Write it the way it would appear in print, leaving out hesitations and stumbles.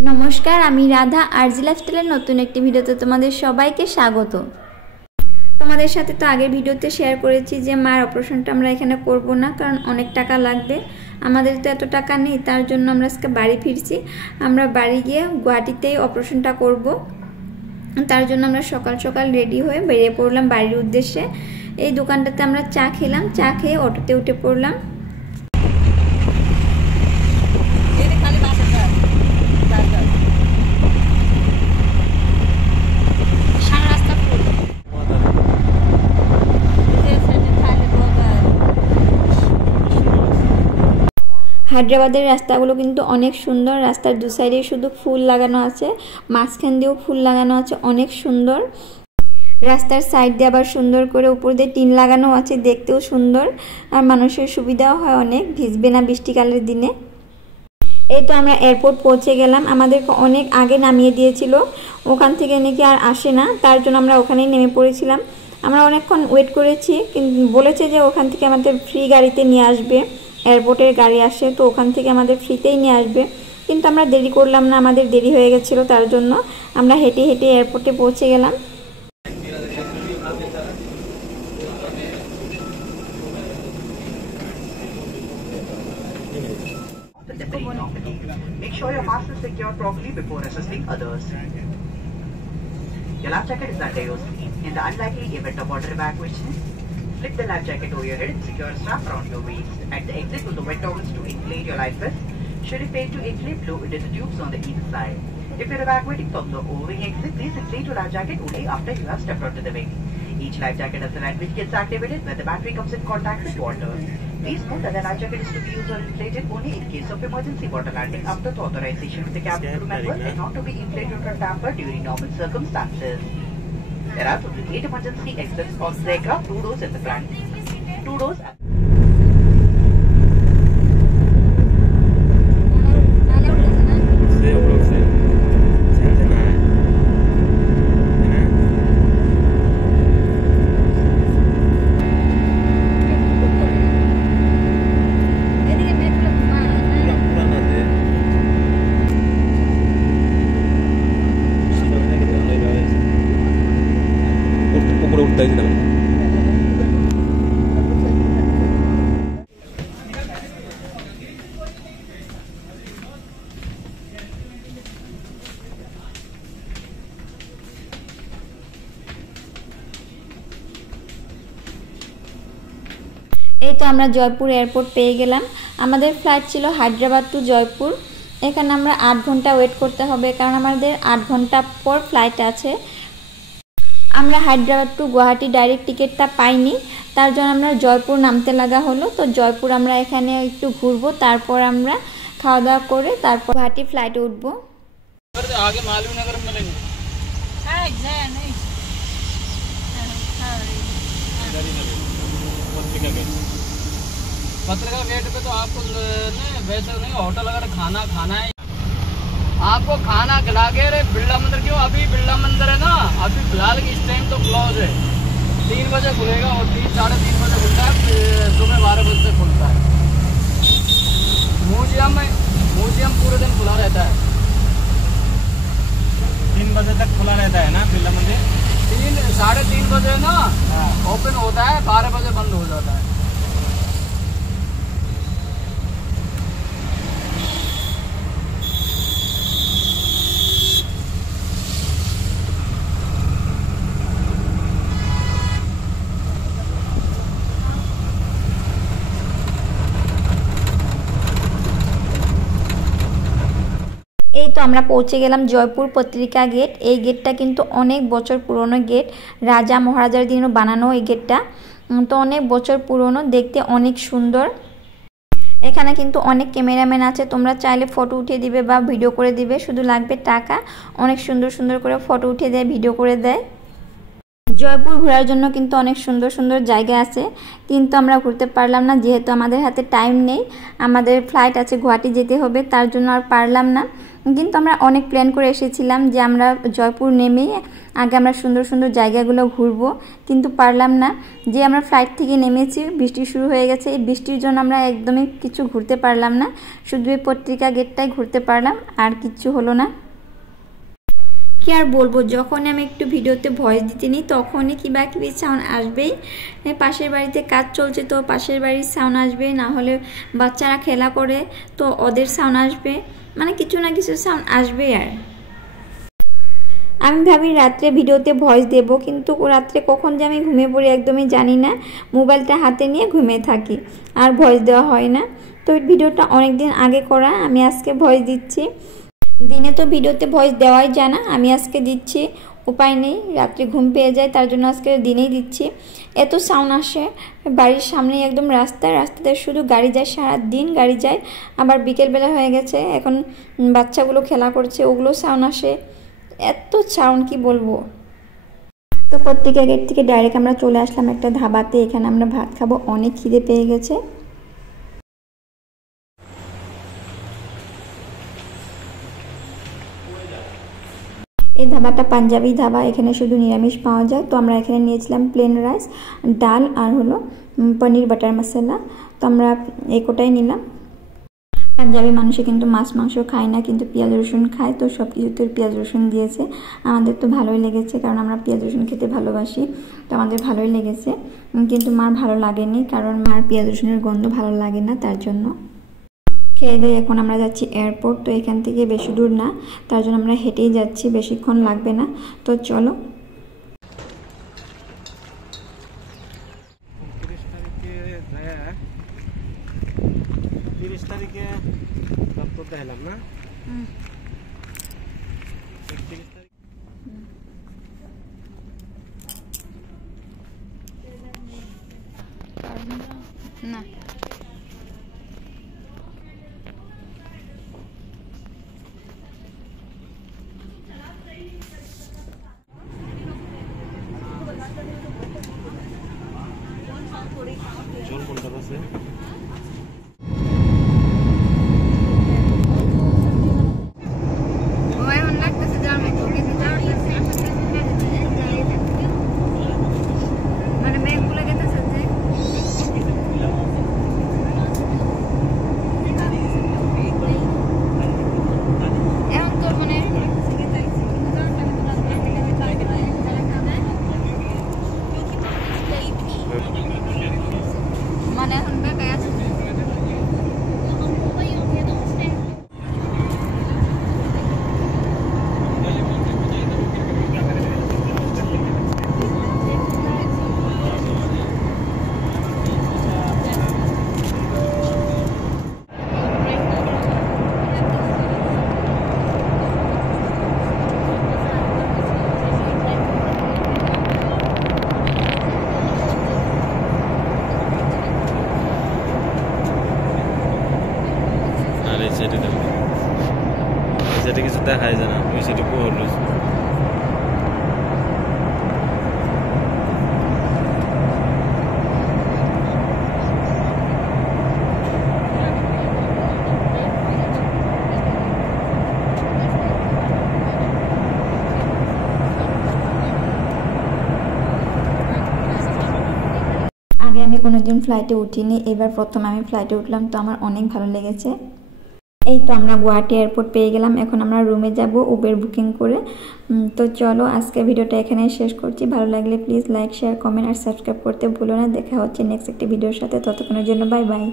नमस्कार आमी राधा आरजी लाइफस्टाइलेर नतून एकटी भिडियोते तोमादेर सबाइके स्वागत। तोमादेर साथे तो आगे भिडियोते शेयर करेछि जे मार अपारेशनटा आमरा एखाने करब ना, कारण अनेक टाका लागबे। आमादेर तो एत टाका नेই, तार जोन्नो आमरा आजके बाड़ी फिरछि। आमरा बाड़ी गिये गुवाहाटीतेই अपारेशनटा करब। तार जोन्नो आमरा सकाल सकाल रेडी हये बेरिये पड़लाम बाड़िर उद्देश्ये। এই দোকানটাতে আমরা চা খেলাম, চা খেয়ে অটোতে উঠে পড়লাম। হায়দ্রাবাদের রাস্তাগুলো কিন্তু অনেক সুন্দর। রাস্তার দু সাইডে শুধু ফুল লাগানো আছে, মাঝখান দিয়েও ফুল লাগানো আছে, অনেক সুন্দর। রাস্তার সাইড দিয়ে আবার সুন্দর করে উপর দিয়ে টিন লাগানো আছে, দেখতেও সুন্দর আর মানুষের সুবিধাও হয় অনেক, ভিজবে না বৃষ্টিকালের দিনে। এই তো আমরা এয়ারপোর্ট পৌঁছে গেলাম। আমাদেরকে অনেক আগে নামিয়ে দিয়েছিল, ওখান থেকে নাকি আর আসে না, তার জন্য আমরা ওখানেই নেমে পড়েছিলাম। আমরা অনেকক্ষণ ওয়েট করেছি, কিন্তু বলেছে যে ওখান থেকে আমাদের ফ্রি গাড়িতে নিয়ে আসবে, এয়ারপোর্টের গাড়ি আসে তো ওখান থেকে আমাদের ফ্রিতেই নিয়ে আসবে। কিন্তু আমরা দেরি করলাম না, আমাদের দেরি হয়ে গেছিলো, তার জন্য আমরা হেঁটে হেঁটে এয়ারপোর্টে পৌঁছে গেলাম। Make sure your mask is secured properly before assisting others. Your life jacket is under your seat. In the unlikely event of water evacuation, slip the life jacket over your head and secure a strap around your waist. At the exit, use the wet towels to inflate your life vest. Should you fail to inflate, blow into the tubes on the either side. If you're evacuating from the overwing exit, please inflate your life jacket only after you have stepped onto the wing. Each life jacket has a light which gets activated when the battery comes in contact with water. Please note that the life jacket is to be used or inflated only in case of emergency water landing after the authorization of the cabin crew member and not to be inflated or tampered during normal circumstances. There are total 8 emergency exits on the aircraft, 2 doors at the front, 2 doors at এই তো আমরা Jaipur airport পেয়ে গেলাম। আমাদের flight ছিল Hyderabad two Jaipur. এখানে আমরা 8 ঘন্টা ওয়েট করতে হবে, কারণ আমাদের 8 ঘন্টা পর ফ্লাইট আছে। আমরা হায়দ্রাবাদ টু গুয়াহাটি ডাইরেক্ট টিকিটটা পাইনি, তার জন্য আমরা জয়পুর নামতে লাগা হলো। তো জয়পুর আমরা এখানে একটু ঘুরবো, তারপর আমরা খাওয়া দাওয়া করে তারপর গুয়াহাটি ফ্লাইটে উঠবো। आगे मालूम नगर में मिलेंगे। पत्रिका गेट पे तो आपको वैसे नहीं, होटल अगर खाना खाना है आपको खाना खिला के। अरे बिरला मंदिर क्यों, अभी बिरला मंदिर है ना, अभी फिलहाल इस टाइम तो क्लोज है। 3 बजे खुलेगा और 3 साढ़े 3 बजे खुलता है, सुबह 12 बजे से खुलता है। म्यूजियम पूरे दिन खुला रहता है, 3 बजे तक खुला रहता है ना बिरला मंदिर। 3 साढ़े 3 बजे ना ओपन होता है, 12 बजे बंद हो जाता है। এই তো আমরা পৌঁছে গেলাম জয়পুর পত্রিকা গেট। এই গেটটা কিন্তু অনেক বছর পুরনো গেট, রাজা মহারাজার দিনও বানানো এই গেটটা, তো অনেক বছর পুরনো, দেখতে অনেক সুন্দর। এখানে কিন্তু অনেক ক্যামেরাম্যান আছে, তোমরা চাইলে ফটো উঠিয়ে দিবে বা ভিডিও করে দিবে, শুধু লাগবে টাকা। অনেক সুন্দর সুন্দর করে ফটো উঠিয়ে দেয়, ভিডিও করে দেয়। জয়পুর ঘোরার জন্য কিন্তু অনেক সুন্দর সুন্দর জায়গা আছে, কিন্তু আমরা ঘুরতে পারলাম না, যেহেতু আমাদের হাতে টাইম নেই। আমাদের ফ্লাইট আছে, গুয়াহাটি যেতে হবে, তার জন্য আর পারলাম না। কিন্তু আমরা অনেক প্ল্যান করে এসেছিলাম যে আমরা জয়পুর নেমে আগে আমরা সুন্দর সুন্দর জায়গাগুলো ঘুরবো, কিন্তু পারলাম না। যে আমরা ফ্লাইট থেকে নেমেছি বৃষ্টি শুরু হয়ে গেছে, এই বৃষ্টির জন্য আমরা একদমই কিছু ঘুরতে পারলাম না, শুধু এই পত্রিকা গেটটাই ঘুরতে পারলাম, আর কিচ্ছু হলো না। কি আর বলবো, যখন আমি একটু ভিডিওতে ভয়েস দিতে নিই তখনই কিবাকিবি সাউন্ড আসবেই। পাশের বাড়িতে কাজ চলছে তো পাশের বাড়ির সাউন্ড আসবে, না হলে বাচ্চারা খেলা করে তো ওদের সাউন্ড আসবে, মানে কিছু না কিছু সাউন্ড আসবে। আর আমি ভাবি রাত্রে ভিডিওতে ভয়েস দেব, কিন্তু রাত্রে কখন যে আমি ঘুমিয়ে পড়ি একদমই জানি না, মোবাইলটা হাতে নিয়ে ঘুমিয়ে থাকি আর ভয়েস দেওয়া হয় না। তো ভিডিওটা অনেক দিন আগে করা, আমি আজকে ভয়েস দিচ্ছি। দিনে তো ভিডিওতে ভয়েস দেওয়াই যায় না, আমি আজকে দিচ্ছি, উপায় নেই, রাত্রে ঘুম পেয়ে যায় তার জন্য আজকে দিনেই দিচ্ছি। এত সাউন্ড আসে, বাড়ির সামনেই একদম রাস্তাতে শুধু গাড়ি যায়, সারা দিন গাড়ি যায়। আবার বিকেলবেলা হয়ে গেছে, এখন বাচ্চাগুলো খেলা করছে, ওগুলো সাউন্ড আসে, এত সাউন্ড কি বলবো। তো পত্রিকা গেট থেকে ডাইরেক্ট আমরা চলে আসলাম একটা ধাবাতে, এখানে আমরা ভাত খাবো, অনেক খিদে পেয়ে গেছে। এই ধাবাটা পাঞ্জাবি ধাবা, এখানে শুধু নিরামিষ পাওয়া যায়। তো আমরা এখানে নিয়েছিলাম প্লেন রাইস, ডাল আর হলো পনির বাটার মশলা, তো আমরা এই কোটাই নিলাম। পাঞ্জাবি মানুষে কিন্তু মাছ মাংস খায় না, কিন্তু পেঁয়াজ রসুন খায়, তো সব কিছুতে পেঁয়াজ রসুন দিয়েছে। আমাদের তো ভালোই লেগেছে, কারণ আমরা পেঁয়াজ রসুন খেতে ভালোবাসি, তো আমাদের ভালোই লেগেছে। কিন্তু মার ভালো লাগেনি, কারণ মার পেঁয়াজ রসুনের গন্ধ ভালো লাগে না, তার জন্য। খেয়ে দিয়ে এখন আমরা যাচ্ছি এয়ারপোর্ট, তো এখান থেকে বেশি দূর না, তার জন্য আমরা হেঁটেই যাচ্ছি, বেশিক্ষণ লাগবে না। তো চলো। 30 তারিখে দপ্তর দেখালাম না, 31 তারিখ না চল কোনটা আছে সেটা কিছু দেখায় যায় না, ওই সেটা পোহর রয়েছে। আগে আমি কোনোদিন ফ্লাইটে উঠিনি, এবার প্রথম আমি ফ্লাইটে উঠলাম, তো আমার অনেক ভালো লেগেছে। এই তো আমরা গুয়াহাটি এয়ারপোর্ট পেয়ে গেলাম, এখন আমরা রুমে যাব উবের বুকিং করে। তো চলো আজকে ভিডিওটা এখানে শেষ করছি। ভালো লাগলে প্লিজ লাইক শেয়ার কমেন্ট আর সাবস্ক্রাইব করতে ভুলো না। দেখা হচ্ছে নেক্সট একটি ভিডিওর সাথে, ততক্ষণের জন্য বাই বাই।